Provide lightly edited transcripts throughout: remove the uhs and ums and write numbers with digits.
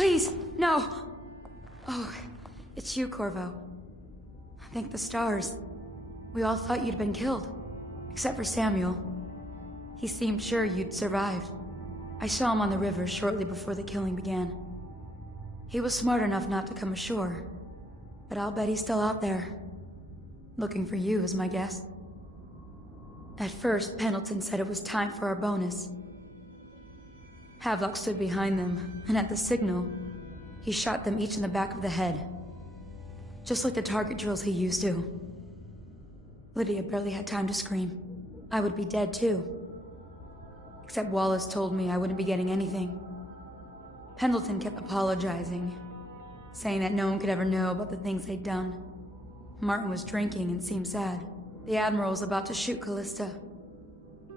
Please, no! Oh, it's you, Corvo. Thank the stars. We all thought you'd been killed. Except for Samuel. He seemed sure you'd survived. I saw him on the river shortly before the killing began. He was smart enough not to come ashore. But I'll bet he's still out there. Looking for you, is my guess. At first, Pendleton said it was time for our bonus. Havelock stood behind them, and at the signal, he shot them each in the back of the head. Just like the target drills he used to. Lydia barely had time to scream. I would be dead too. Except Wallace told me I wouldn't be getting anything. Pendleton kept apologizing, saying that no one could ever know about the things they'd done. Martin was drinking and seemed sad. The Admiral was about to shoot Callista.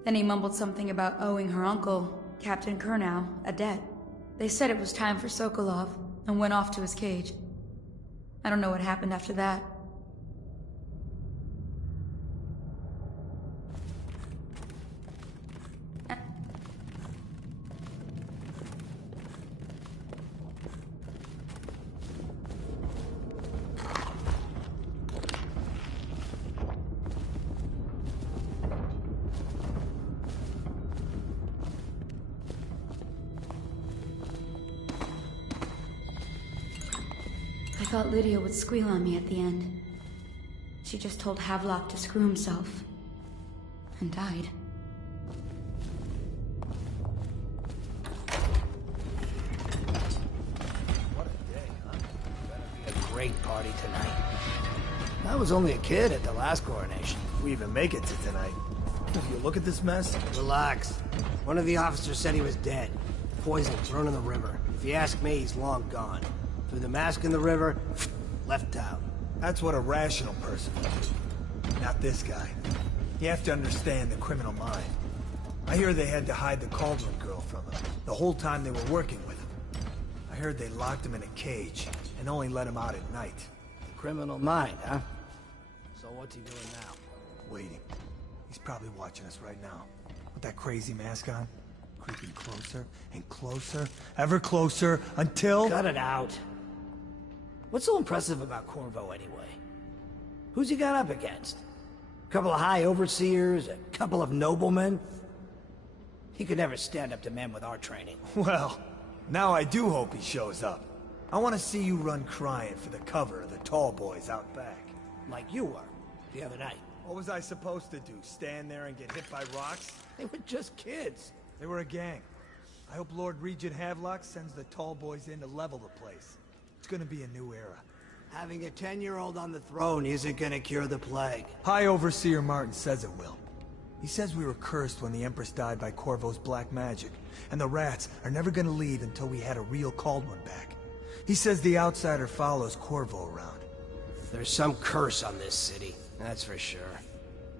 Then he mumbled something about owing her uncle, Captain Kurnow, a debt. They said it was time for Sokolov, and went off to his cage. I don't know what happened after that. I thought Lydia would squeal on me at the end. She just told Havelock to screw himself. And died. What a day, huh? Gonna be a great party tonight. I was only a kid at the last coronation. If we even make it to tonight. You look at this mess? Relax. One of the officers said he was dead. Poison thrown in the river. If you ask me, he's long gone. Threw the mask in the river, left town. That's what a rational person would do. Not this guy. You have to understand the criminal mind. I hear they had to hide the Cauldron girl from him, the whole time they were working with him. I heard they locked him in a cage, and only let him out at night. Criminal mind, huh? So what's he doing now? Waiting. He's probably watching us right now. With that crazy mask on. Creeping closer and closer, ever closer, until... Cut it out. What's so impressive about Corvo, anyway? Who's he got up against? A couple of high overseers, a couple of noblemen? He could never stand up to men with our training. Well, now I do hope he shows up. I want to see you run crying for the cover of the tall boys out back. Like you were, the other night. What was I supposed to do, stand there and get hit by rocks? They were just kids. They were a gang. I hope Lord Regent Havelock sends the tall boys in to level the place. It's gonna be a new era. Having a 10-year-old on the throne isn't gonna cure the plague. High Overseer Martin says it will. He says we were cursed when the Empress died by Corvo's black magic, and the rats are never gonna leave until we had a real Cauldron back. He says the outsider follows Corvo around. There's some curse on this city, that's for sure.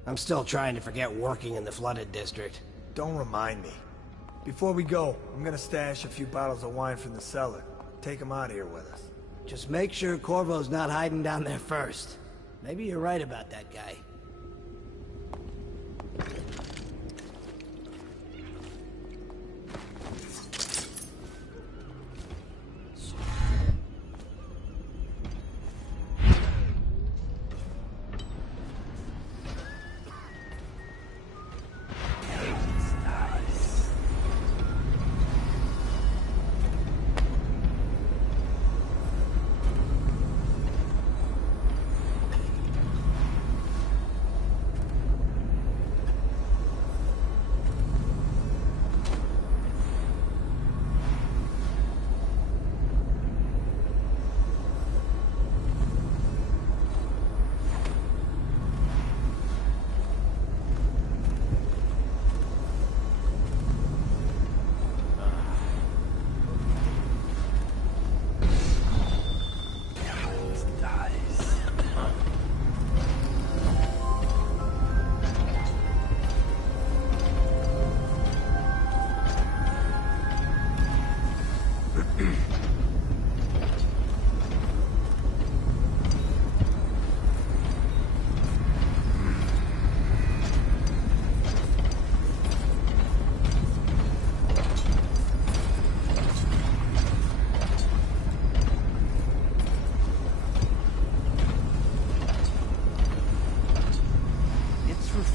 I'm still trying to forget working in the flooded district. Don't remind me. Before we go, I'm gonna stash a few bottles of wine from the cellar. Take them out of here with us. Just make sure Corvo's not hiding down there first. Maybe you're right about that guy.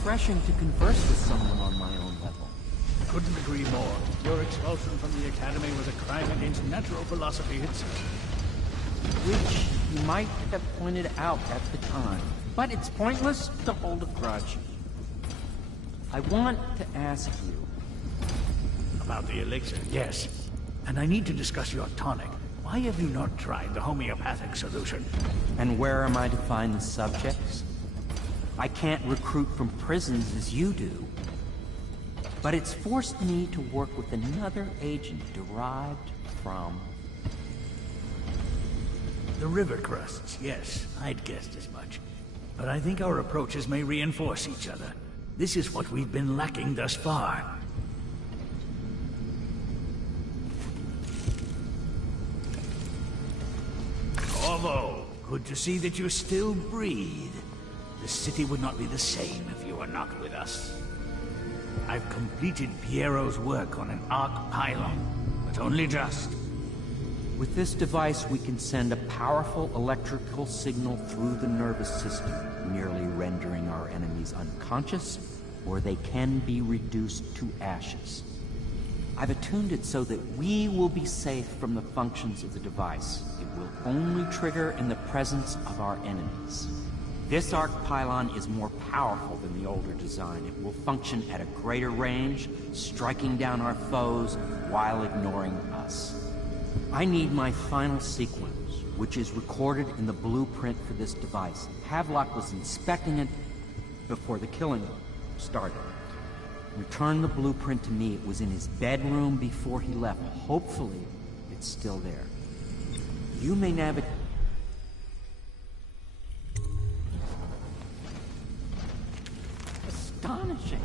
refreshing to converse with someone on my own level. Couldn't agree more. Your expulsion from the Academy was a crime against natural philosophy itself. Which you might have pointed out at the time. But it's pointless to hold a grudge. I want to ask you... About the elixir, yes. And I need to discuss your tonic. Why have you not tried the homeopathic solution? And where am I to find the subjects? I can't recruit from prisons as you do. But it's forced me to work with another agent derived from... The river crusts, yes. I'd guessed as much. But I think our approaches may reinforce each other. This is what we've been lacking thus far. Corvo, good to see that you still breathe. The city would not be the same if you were not with us. I've completed Piero's work on an arc pylon, but only just. With this device, we can send a powerful electrical signal through the nervous system, nearly rendering our enemies unconscious, or they can be reduced to ashes. I've attuned it so that we will be safe from the functions of the device. It will only trigger in the presence of our enemies. This arc pylon is more powerful than the older design. It will function at a greater range, striking down our foes while ignoring us. I need my final sequence, which is recorded in the blueprint for this device. Havelock was inspecting it before the killing started. Return the blueprint to me. It was in his bedroom before he left. Hopefully, it's still there. You may navigate... Astonishing.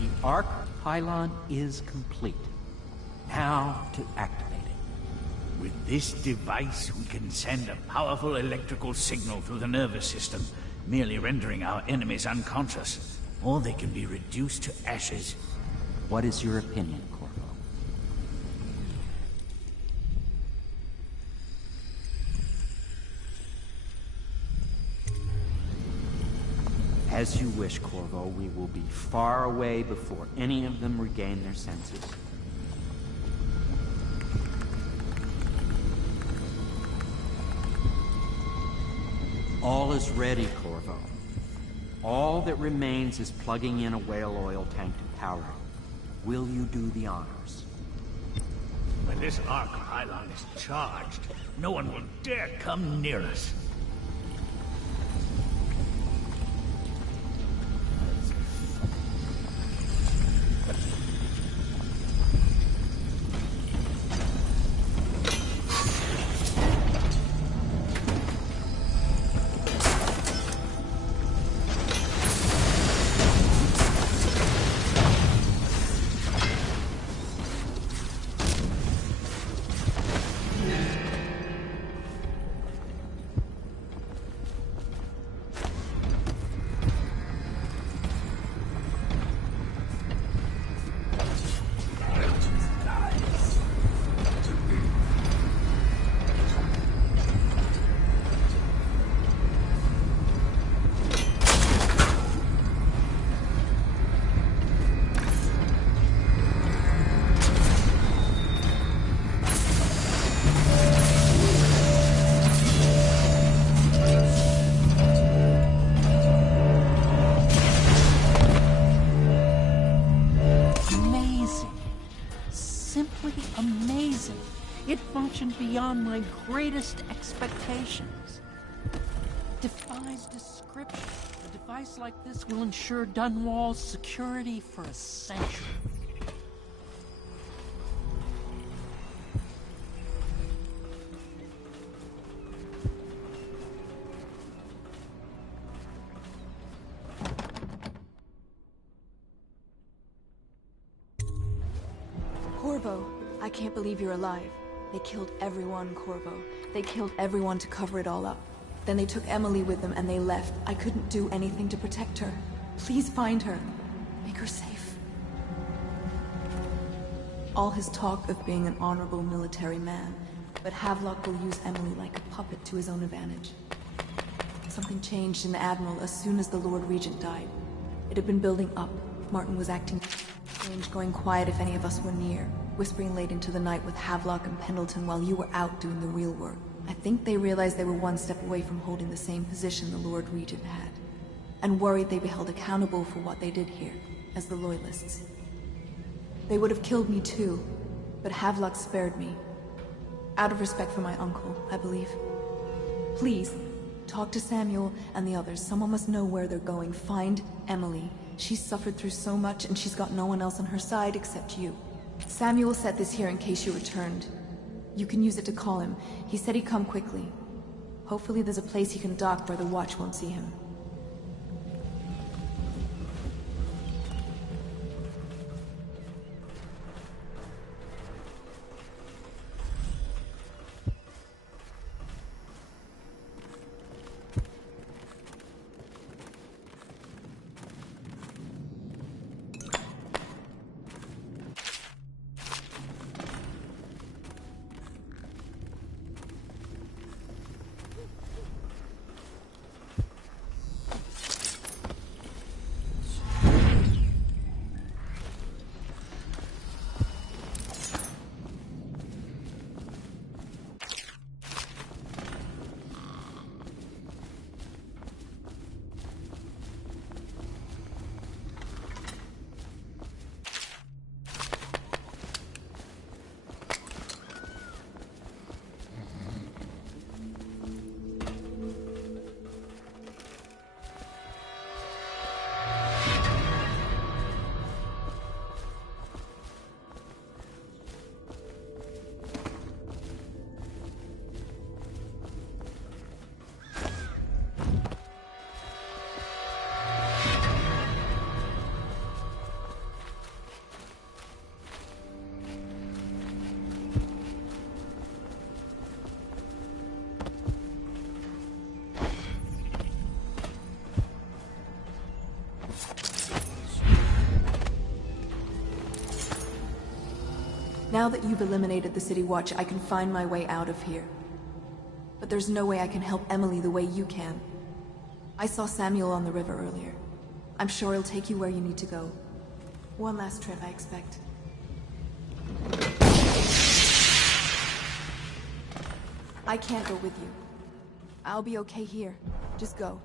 The arc pylon is complete. Now to activate it. With this device, we can send a powerful electrical signal through the nervous system, merely rendering our enemies unconscious, or they can be reduced to ashes. What is your opinion, Corvo? As you wish, Corvo. We will be far away before any of them regain their senses. All is ready, Corvo. All that remains is plugging in a whale oil tank to power it. Will you do the honors? When this arc pylon is charged, no one will dare come near us. Beyond my greatest expectations. Defies description. A device like this will ensure Dunwall's security for a century. Corvo, I can't believe you're alive. They killed everyone, Corvo. They killed everyone to cover it all up. Then they took Emily with them and they left. I couldn't do anything to protect her. Please find her. Make her safe. All his talk of being an honorable military man. But Havelock will use Emily like a puppet to his own advantage. Something changed in the Admiral as soon as the Lord Regent died. It had been building up. Martin was acting strange, going quiet if any of us were near, whispering late into the night with Havelock and Pendleton while you were out doing the real work. I think they realized they were one step away from holding the same position the Lord Regent had, and worried they'd be held accountable for what they did here, as the Loyalists. They would have killed me too, but Havelock spared me. Out of respect for my uncle, I believe. Please, talk to Samuel and the others. Someone must know where they're going. Find Emily. She's suffered through so much, and she's got no one else on her side except you. Samuel set this here in case you returned. You can use it to call him. He said he'd come quickly. Hopefully there's a place he can dock where the watch won't see him. Now that you've eliminated the City Watch, I can find my way out of here. But there's no way I can help Emily the way you can. I saw Samuel on the river earlier. I'm sure he'll take you where you need to go. One last trip, I expect. I can't go with you. I'll be okay here. Just go.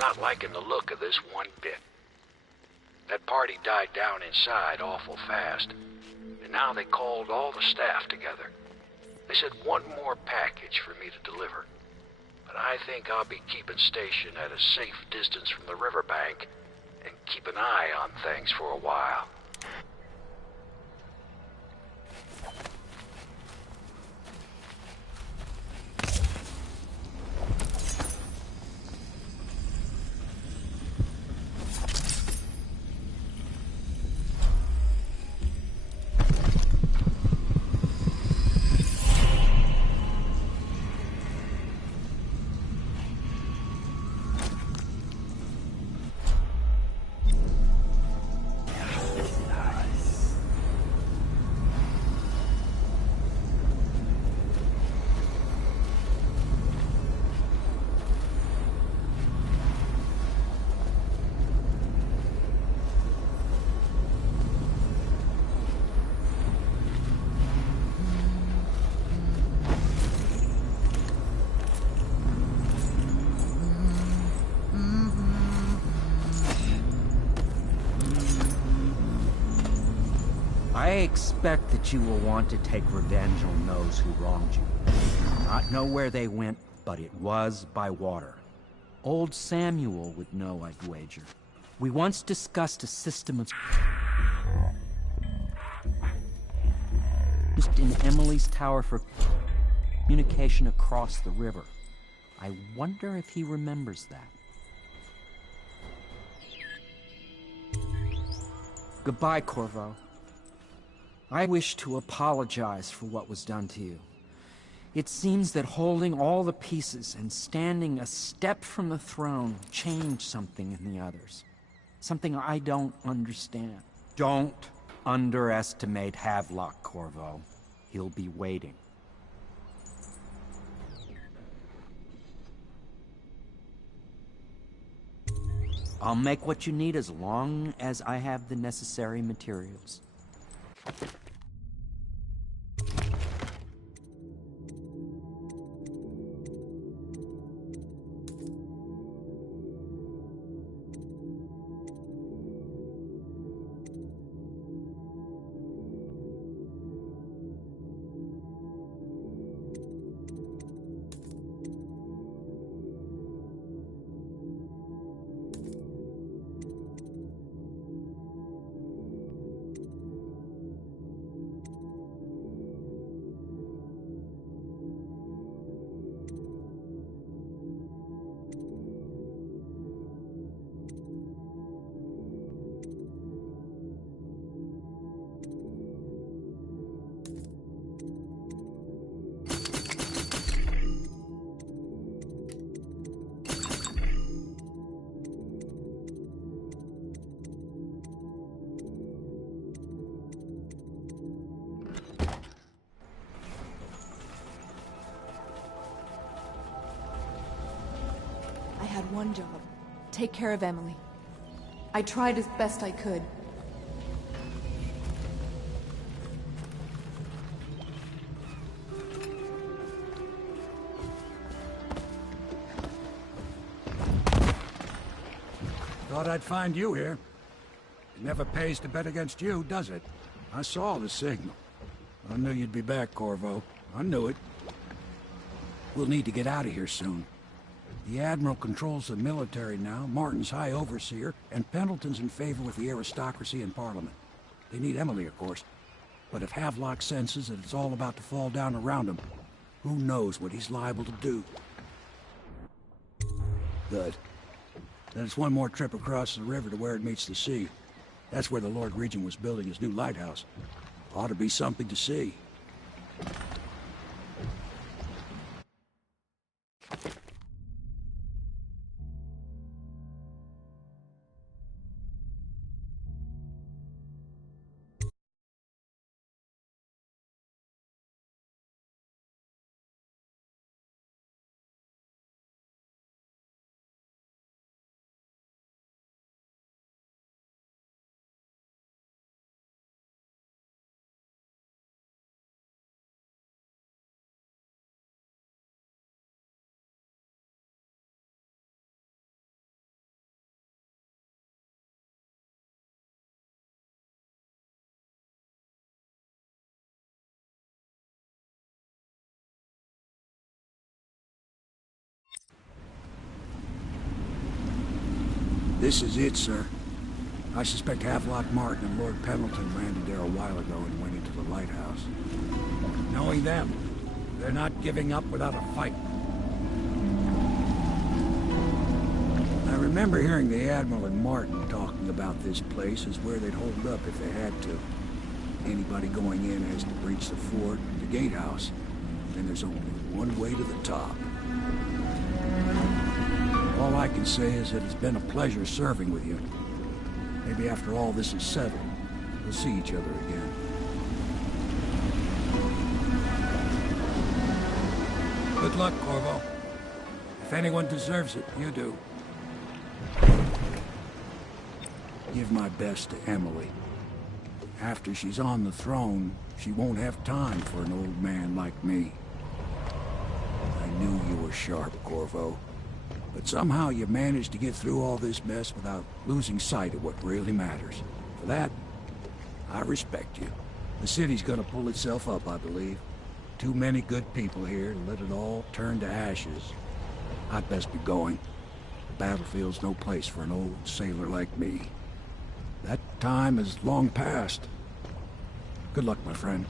Not liking the look of this one bit. That party died down inside awful fast, and now they called all the staff together. They said one more package for me to deliver, but I think I'll be keeping station at a safe distance from the riverbank and keep an eye on things for a while. expect that you will want to take revenge on those who wronged you. Not know where they went, but it was by water. Old Samuel would know, I'd wager. We once discussed a system of... used in Emily's tower for communication across the river. I wonder if he remembers that. Goodbye, Corvo. I wish to apologize for what was done to you. It seems that holding all the pieces and standing a step from the throne changed something in the others. Something I don't understand. Don't underestimate Havelock, Corvo. He'll be waiting. I'll make what you need as long as I have the necessary materials. I had one job. Take care of Emily. I tried as best I could. Thought I'd find you here. It never pays to bet against you, does it? I saw the signal. I knew you'd be back, Corvo. I knew it. We'll need to get out of here soon. The Admiral controls the military now, Martin's High Overseer, and Pendleton's in favor with the aristocracy and Parliament. They need Emily, of course. But if Havelock senses that it's all about to fall down around him, who knows what he's liable to do? Good. Then it's one more trip across the river to where it meets the sea. That's where the Lord Regent was building his new lighthouse. Ought to be something to see. This is it, sir. I suspect Havelock Martin and Lord Pendleton landed there a while ago and went into the lighthouse. Knowing them, they're not giving up without a fight. I remember hearing the Admiral and Martin talking about this place as where they'd hold up if they had to. Anybody going in has to breach the fort, the gatehouse. Then there's only one way to the top. All I can say is that it's been a pleasure serving with you. Maybe after all this is settled, we'll see each other again. Good luck, Corvo. If anyone deserves it, you do. Give my best to Emily. After she's on the throne, she won't have time for an old man like me. I knew you were sharp, Corvo. But somehow you managed to get through all this mess without losing sight of what really matters. For that, I respect you. The city's gonna pull itself up, I believe. Too many good people here to let it all turn to ashes. I'd best be going. The battlefield's no place for an old sailor like me. That time is long past. Good luck, my friend.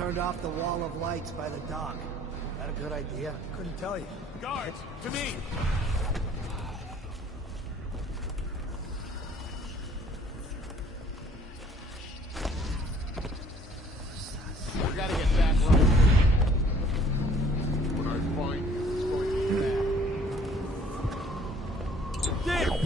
turned off the wall of lights by the dock. That a good idea? Couldn't tell you. Guards, to me! We gotta get back running. When I find you, it's going to be bad. Damn!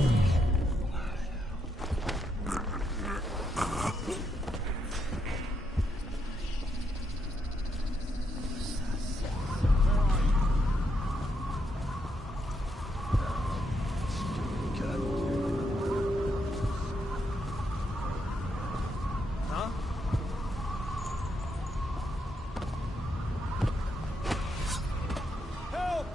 Huh? Help!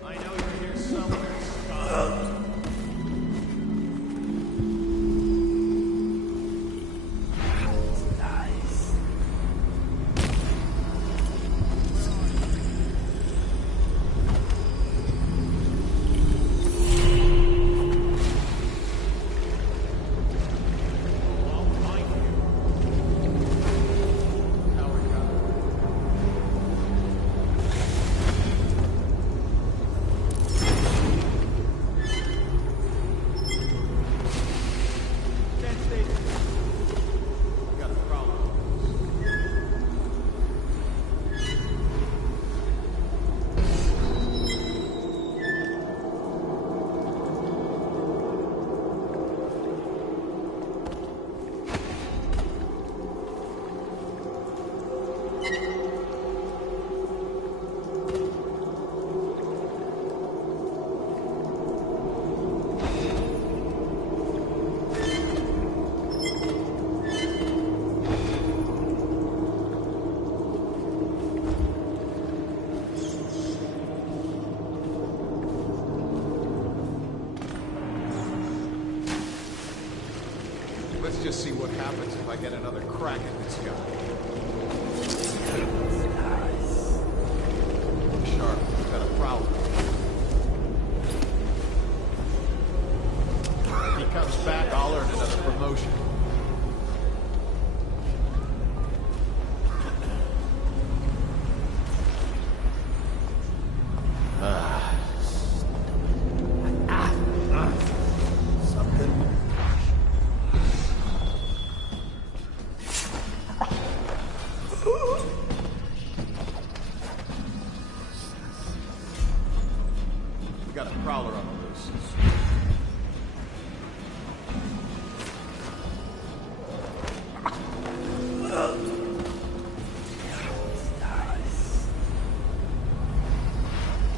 I know you're here somewhere, Scott. I'll find you. Coward guy. Can't stay there. We got a problem. Let's just see what happens if I get another crack at this guy. Sharp, got a problem. If he comes back, I'll earn another promotion. Something. We got a prowler on the loose.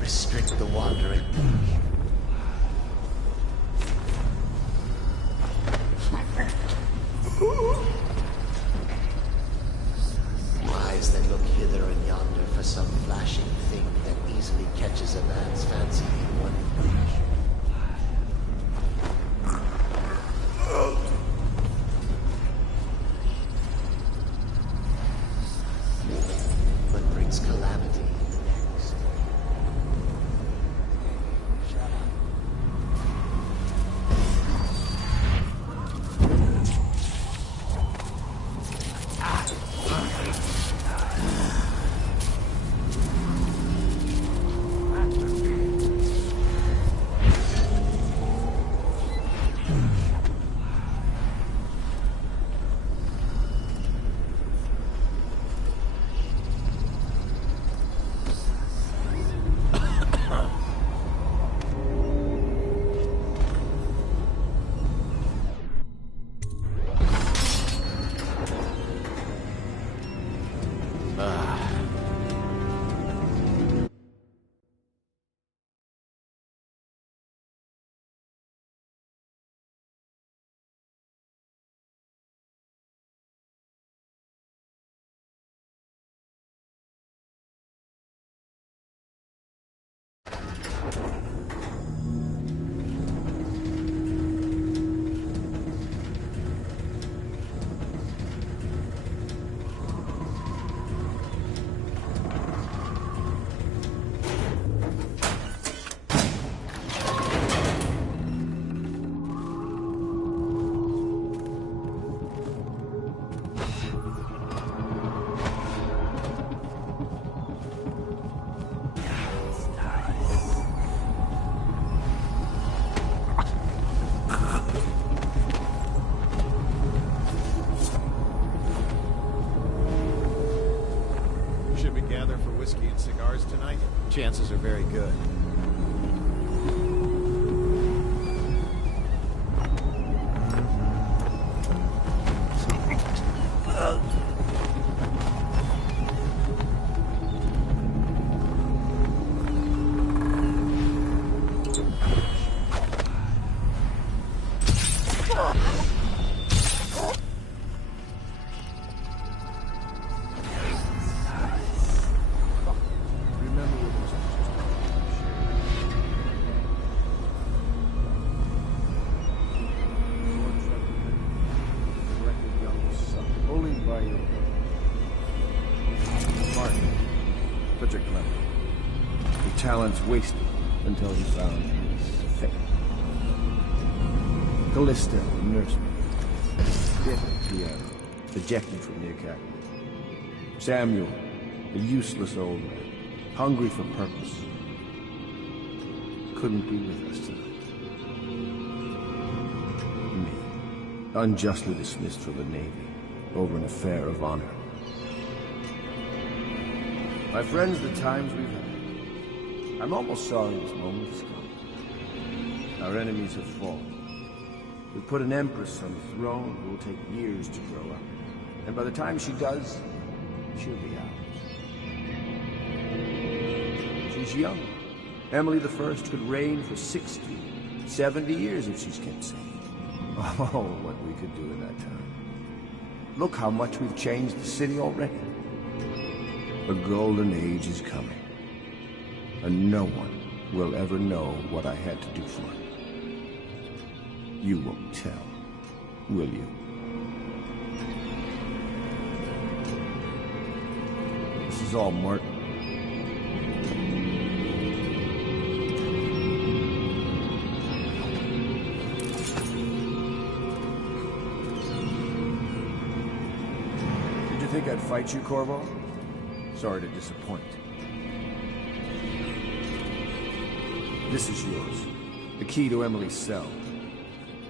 Restrict the wandering. Eyes that look hither and yonder for some flashing thing that easily catches a man's fancy in one flash. But brings calamity next. cigars tonight? Chances are very good. Talents wasted until he found his fate. Callista, the nursemaid. Dick, Piero, ejected from the academy. Samuel, a useless old man, hungry for purpose. Couldn't be with us tonight. Me, unjustly dismissed from the Navy over an affair of honor. My friends, the times we've had. I'm almost sorry this moment has come. Our enemies have fallen. We've put an empress on the throne who will take years to grow up. And by the time she does, she'll be ours. She's young. Emily the First could reign for 60, 70 years if she's kept sane. Oh, what we could do in that time. Look how much we've changed the city already. A golden age is coming. And no one will ever know what I had to do for it. You won't tell, will you? This is all Martin. Did you think I'd fight you, Corvo? Sorry to disappoint. This is yours. The key to Emily's cell.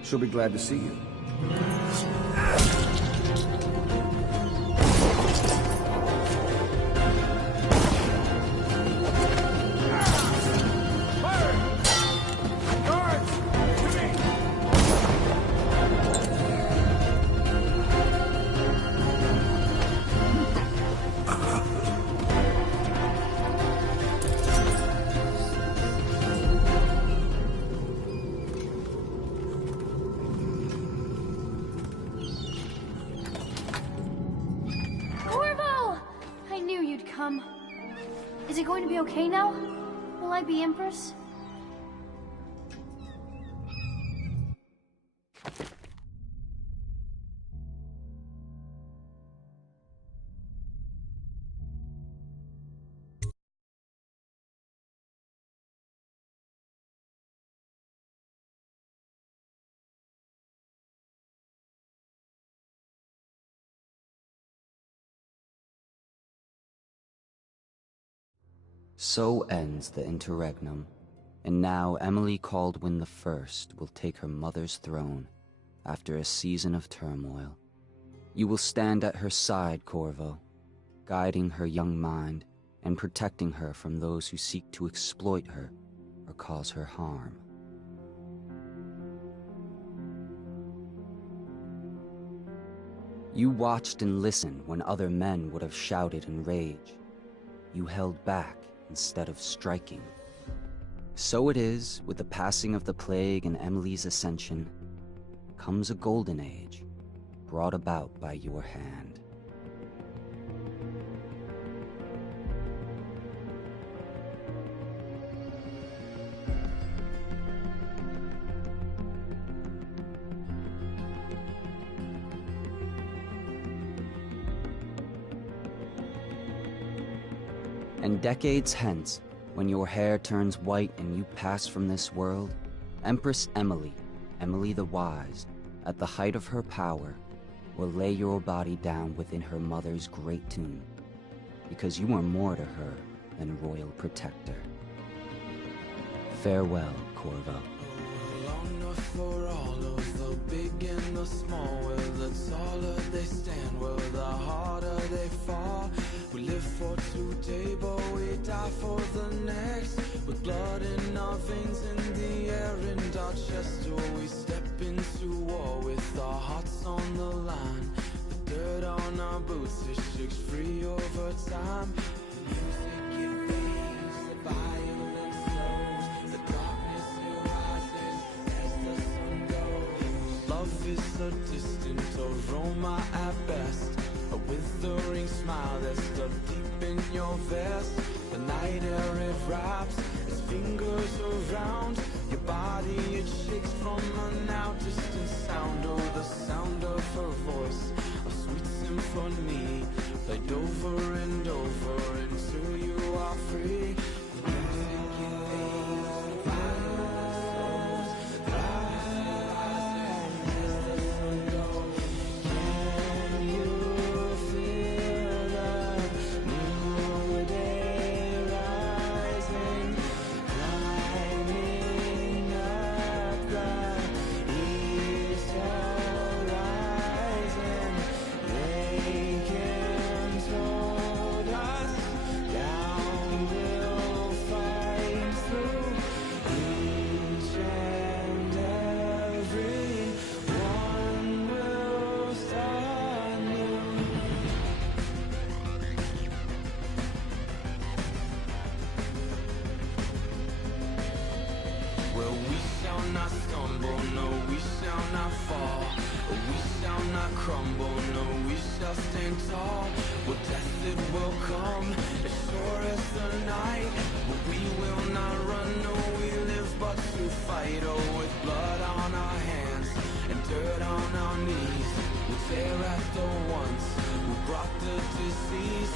She'll be glad to see you. Is it going to be okay now? Will I be Empress? So ends the interregnum, and now Emily Caldwin the First will take her mother's throne after a season of turmoil. You will stand at her side, Corvo, guiding her young mind and protecting her from those who seek to exploit her or cause her harm. You watched and listened when other men would have shouted in rage. You held back instead of striking. So it is, with the passing of the plague and Emily's ascension, comes a golden age, brought about by your hand. And decades hence, when your hair turns white and you pass from this world, Empress Emily, Emily the Wise, at the height of her power, will lay your body down within her mother's great tomb, because you are more to her than royal protector. Farewell, Corvo. For all of the big and the small, where the taller they stand, where the harder they fall. We live for today, but we die for the next. With blood in our veins, in the air, and our chest. Oh, we step into war with our hearts on the line. The dirt on our boots, it shakes free over time. The music, it fades, the violence slows. The darkness, it rises as the sun goes. Love is a distant aroma at best. A withering smile that's stuck deep in your vest. The night air, it wraps its fingers around your body. It shakes from a now distant sound. Oh, the sound of her voice, a sweet symphony, played over and over until you are free. The music, it fades, the violence slows. The rise as the sun goes. Can you feel the new day rising, climbing up the east horizon? They can told us down we'll fight through each and every one will start new. Well, we shall not stumble, no, we shall not fall. We shall not crumble, no, we shall stand tall. Well, death it will come, as sure as the night. But we will not run, no, we live but to fight. Oh, with blood on our hands and dirt on our knees, we'll tear at the ones who brought the disease.